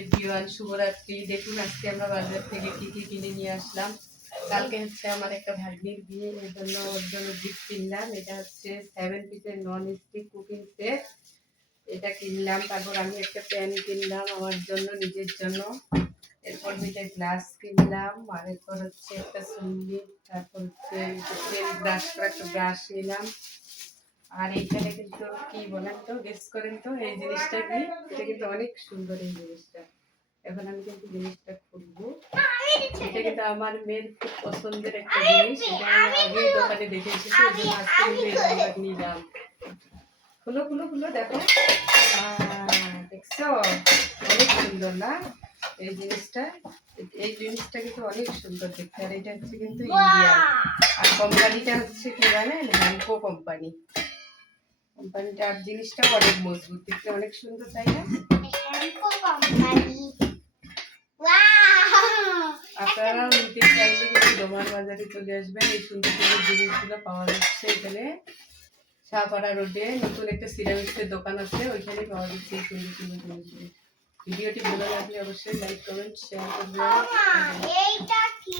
Everyone, শুভরাত্রি। দেখুন আজকে আমরা বাজার থেকে কি কি কিনে নিয়ে আসলাম। কালকে হচ্ছে আমার একটা ভাগ্নির বিয়ে, এর জন্য ওর জন্য গিফট কিনলাম। এটা হচ্ছে 7 পিসের নন স্টিক কুকিং সেট, এটা কিনলাম। তারপর আমি একটা প্যান কিনলাম আমার জন্য, নিজের জন্য। এরপর দুইটা গ্লাস কিনলাম, আর এরপর হচ্ছে একটা সুন্দি, তারপর হচ্ছে তেল ব্রাশ করা একটা ব্রাশ নিলাম। আর এইখানে কিন্তু কি বলেন তো, গেস করেন তো এই জিনিসটা কি? এটা কিন্তু অনেক সুন্দর এই জিনিসটা। এখন আমি কিন্তু জিনিসটা খুলবো। এটা কিন্তু আমার মেয়ের খুব পছন্দের একটা জিনিস। এটা আমি আগেই দোকানে দেখে এসেছি, ওই জন্য আজকে কিন্তু এটা আমরা নিলাম। খুলো খুলো খুলো, দেখো। দেখছো, অনেক সুন্দর না এই জিনিসটা? এই জিনিসটা কিন্তু অনেক সুন্দর দেখতে। আর এটা হচ্ছে কিন্তু ইন্ডিয়ান, আর কোম্পানিটা হচ্ছে কি জানেন? হ্যামকো কোম্পানি। কোম্পানিটার জিনিসটাও অনেক মজবুত, দেখতে অনেক সুন্দর, তাই না? আপনারা নিতে চাইলে কিন্তু ডোমার বাজারে চলে আসবেন। এই সুন্দর সুন্দর জিনিসগুলো পাওয়া যাচ্ছে এখানে। শাহপাড়া রোডে নতুন একটা সিরামিক্সের দোকান আছে, ওইখানে পাওয়া যাচ্ছে এই সুন্দর সুন্দর জিনিসগুলো। ভিডিওটি ভালো লাগলে অবশ্যই লাইক কমেন্ট শেয়ার করবেন।